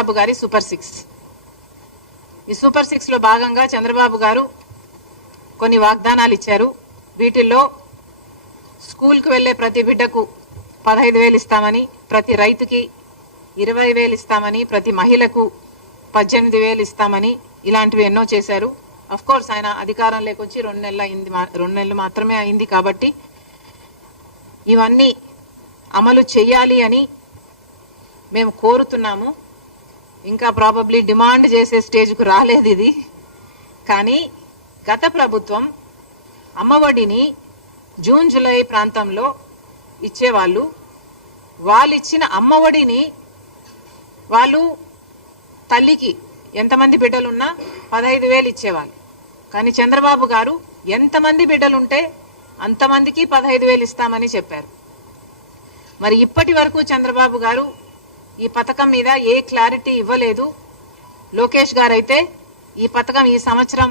చంద్రబాబు గారి సూపర్ 6. ఈ సూపర్ 6 లో భాగంగా చంద్రబాబు గారు కొన్ని వాగ్దానాలు ఇచ్చారు. వీటిల్లో స్కూల్కి వెళ్ళే ప్రతి బిడ్డకు 15,000 ఇస్తామని, ప్రతి రైతుకి 20,000 ఇస్తామని, ప్రతి మహిళకు 18,000 ఇస్తామని, ఇలాంటివి ఎన్నో చేశారు. అఫ్ కోర్స్ ఆయన అధికారం లేకొచ్చి 2 నెలలు మాత్రమే అయింది కాబట్టి ఇవన్నీ అమలు చేయాలి అని మేము కోరుతున్నాము. ఇంకా ప్రాబబ్లీ డిమాండ్ చేసే స్టేజ్కు రాలేదు ఇది. కానీ గత ప్రభుత్వం అమ్మఒడిని జూన్ జూలై ప్రాంతంలో ఇచ్చేవాళ్ళు. వాళ్ళు ఇచ్చిన అమ్మఒడిని వాళ్ళు తల్లికి ఎంతమంది బిడ్డలున్నా 15,000 ఇచ్చేవాళ్ళు. కానీ చంద్రబాబు గారు ఎంతమంది బిడ్డలుంటే అంతమందికి 15,000 ఇస్తామని చెప్పారు. మరి ఇప్పటి వరకు చంద్రబాబు గారు ఈ పథకం మీద ఏ క్లారిటీ ఇవ్వలేదు. లోకేష్ గారు అయితే ఈ పథకం ఈ సంవత్సరం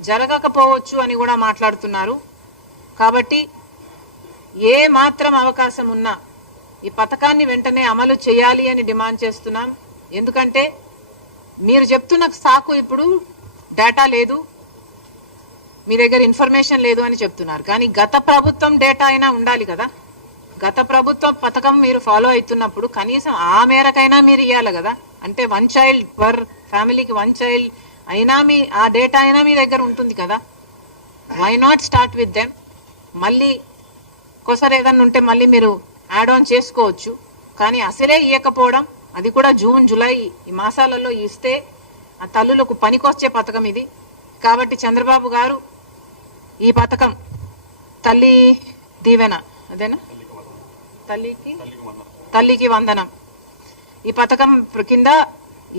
జరగకపోవచ్చు అని కూడా మాట్లాడుతున్నారు. కాబట్టి ఏ మాత్రం అవకాశం ఉన్నా ఈ పథకాన్ని వెంటనే అమలు చేయాలి అని డిమాండ్ చేస్తున్నాం. ఎందుకంటే మీరు చెప్తున్న సాకు ఇప్పుడు డేటా లేదు, మీ దగ్గర ఇన్ఫర్మేషన్ లేదు అని చెప్తున్నారు. కానీ గత ప్రభుత్వం డేటా అయినా ఉండాలి కదా. గత ప్రభుత్వం పథకం మీరు ఫాలో అవుతున్నప్పుడు కనీసం ఆ మేరకైనా మీరు ఇవ్వాలి కదా. అంటే 1 చైల్డ్ పర్ ఫ్యామిలీకి 1 చైల్డ్ అయినా ఆ డేటా అయినా మీ దగ్గర ఉంటుంది కదా. Why not start with them? మళ్ళీ కొసరు ఏదన్నా ఉంటే మళ్ళీ మీరు యాడ్ ఆన్ చేసుకోవచ్చు. కానీ అసలే ఇవ్వకపోవడం, అది కూడా జూన్ జూలై ఈ మాసాలలో ఇస్తే ఆ తల్లులకు పనికొచ్చే పథకం ఇది. కాబట్టి చంద్రబాబు గారు ఈ పథకం తల్లి దీవెన, అదేనా, తల్లికి వందనం, ఈ పథకం కింద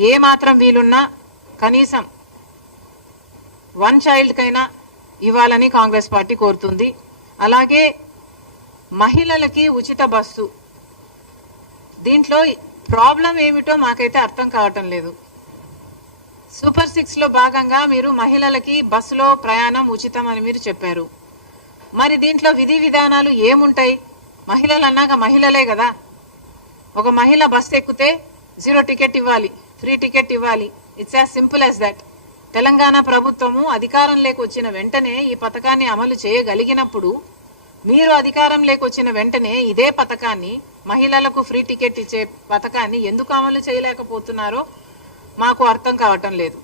ఏ మాత్రం వీలున్నా కనీసం 1 చైల్డ్కైనా ఇవ్వాలని కాంగ్రెస్ పార్టీ కోరుతుంది. అలాగే మహిళలకి ఉచిత బస్సు, దీంట్లో ప్రాబ్లం ఏమిటో మాకైతే అర్థం కావటం లేదు. సూపర్ 6 లో భాగంగా మీరు మహిళలకి బస్సులో ప్రయాణం ఉచితం అని మీరు చెప్పారు. మరి దీంట్లో విధి విధానాలు ఏముంటాయి? మహిళలు అన్నాక మహిళలే కదా. ఒక మహిళ బస్సు ఎక్కితే 0 టికెట్ ఇవ్వాలి, ఫ్రీ టికెట్ ఇవ్వాలి. It's as simple as that. Telangana ప్రభుత్వము అధికారంలోకి వచ్చిన వెంటనే ఈ పథకాన్ని అమలు చేయగలిగినప్పుడు మీరు అధికారంలోకి వచ్చిన వెంటనే ఇదే పథకాన్ని, మహిళలకు ఫ్రీ టికెట్ ఇచ్చే పథకాన్ని ఎందుకు అమలు చేయలేకపోతున్నారో మాకు అర్థం కావటం లేదు.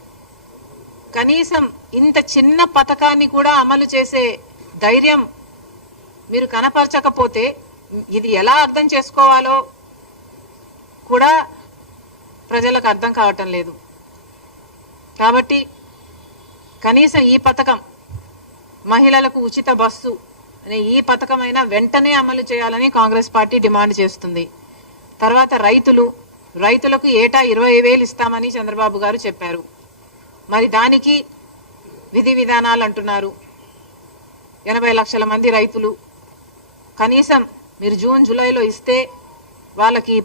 కనీసం ఇంత చిన్న పథకాన్ని కూడా అమలు చేసే ధైర్యం మీరు కనపరచకపోతే ఇది ఎలా అర్థం చేసుకోవాలో కూడా ప్రజలకు అర్థం కావటం లేదు. కాబట్టి కనీసం ఈ పథకం, మహిళలకు ఉచిత బస్సు అనే ఈ పథకమైనా వెంటనే అమలు చేయాలని కాంగ్రెస్ పార్టీ డిమాండ్ చేస్తుంది. తర్వాత రైతులకు ఏటా 20,000 ఇస్తామని చంద్రబాబు గారు చెప్పారు. మరి దానికి విధి విధానాలు అంటున్నారు. 80 లక్షల మంది రైతులు, కనీసం మీరు జూన్ జూలైలో ఇస్తే వాళ్ళకి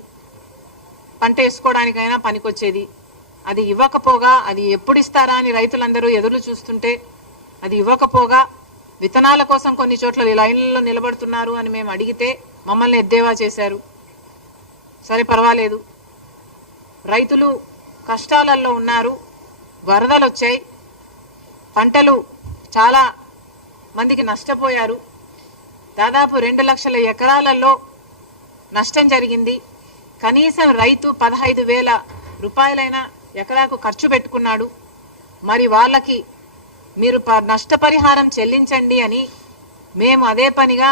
పంట వేసుకోవడానికైనా పనికొచ్చేది. అది ఇవ్వకపోగా, అది ఎప్పుడు ఇస్తారా అని రైతులందరూ ఎదురు చూస్తుంటే అది ఇవ్వకపోగా విత్తనాల కోసం కొన్ని చోట్ల లైన్లలో నిలబడుతున్నారు అని మేము అడిగితే మమ్మల్ని ఎద్దేవా చేశారు. సరే పర్వాలేదు, రైతులు కష్టాలలో ఉన్నారు, వరదలు వచ్చాయి, పంటలు చాలా మందికి నష్టపోయారు. దాదాపు 2 లక్షల ఎకరాలలో నష్టం జరిగింది. కనీసం రైతు 15,000 రూపాయలైనా ఎకరాకు ఖర్చు పెట్టుకున్నాడు. మరి వాళ్ళకి మీరు నష్టపరిహారం చెల్లించండి అని మేము అదే పనిగా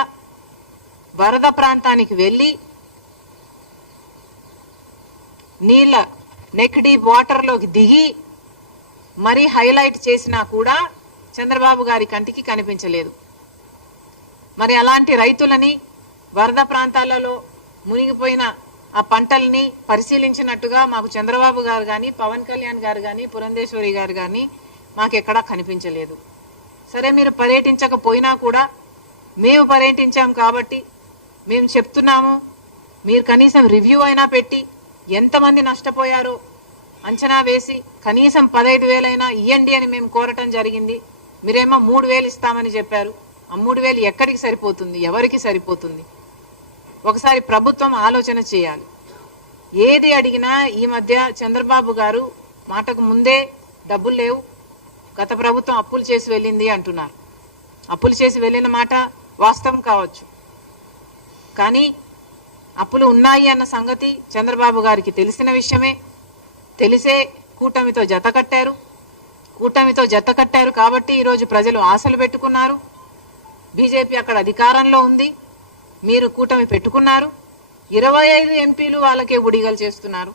వరద ప్రాంతానికి వెళ్ళి నీళ్ళ నెక్ డీప్ వాటర్లోకి దిగి మరీ హైలైట్ చేసినా కూడా చంద్రబాబు గారి కంటికి కనిపించలేదు. మరి అలాంటి రైతులని, వరద ప్రాంతాలలో మునిగిపోయిన ఆ పంటల్ని పరిశీలించినట్టుగా మాకు చంద్రబాబు గారు కానీ, పవన్ కళ్యాణ్ గారు కానీ, పురంధేశ్వరి గారు కానీ మాకెక్కడా కనిపించలేదు. సరే, మీరు పర్యటించకపోయినా కూడా మేము పర్యటించాం కాబట్టి మేము చెప్తున్నాము, మీరు కనీసం రివ్యూ అయినా పెట్టి ఎంతమంది నష్టపోయారో అంచనా వేసి కనీసం 15,000 అయినా ఇవ్వండి అని మేము కోరటం జరిగింది. మీరేమో 3,000 ఇస్తామని చెప్పారు. ఆ 3,000 ఎక్కడికి సరిపోతుంది? ఎవరికి సరిపోతుంది? ఒకసారి ప్రభుత్వం ఆలోచన చేయాలి. ఏది అడిగినా ఈ మధ్య చంద్రబాబు గారు మాటకు ముందే డబ్బులు లేవు, గత ప్రభుత్వం అప్పులు చేసి వెళ్ళింది అంటున్నారు. అప్పులు చేసి వెళ్ళిన మాట వాస్తవం కావచ్చు, కానీ అప్పులు ఉన్నాయి అన్న సంగతి చంద్రబాబు గారికి తెలిసిన విషయమే. తెలిసే కూటమితో జత కట్టారు కాబట్టి ఈరోజు ప్రజలు ఆశలు పెట్టుకున్నారు. బీజేపీ అక్కడ అధికారంలో ఉంది, మీరు కూటమి పెట్టుకున్నారు. 25 ఎంపీలు వాళ్ళకే బుడిగలు చేస్తున్నారు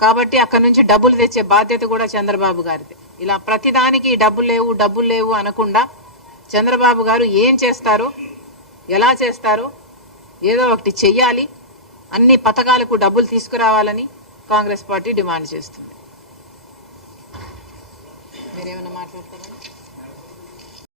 కాబట్టి అక్కడ నుంచి డబ్బులు తెచ్చే బాధ్యత కూడా చంద్రబాబు గారిది. ఇలా ప్రతిదానికి డబ్బులు లేవు అనకుండా చంద్రబాబు గారు ఏం చేస్తారో, ఎలా చేస్తారో ఏదో ఒకటి చెయ్యాలి. అన్ని పథకాలకు డబ్బులు తీసుకురావాలని కాంగ్రెస్ పార్టీ డిమాండ్ చేస్తుంది. మీరేమైనా మాట్లాడతారా?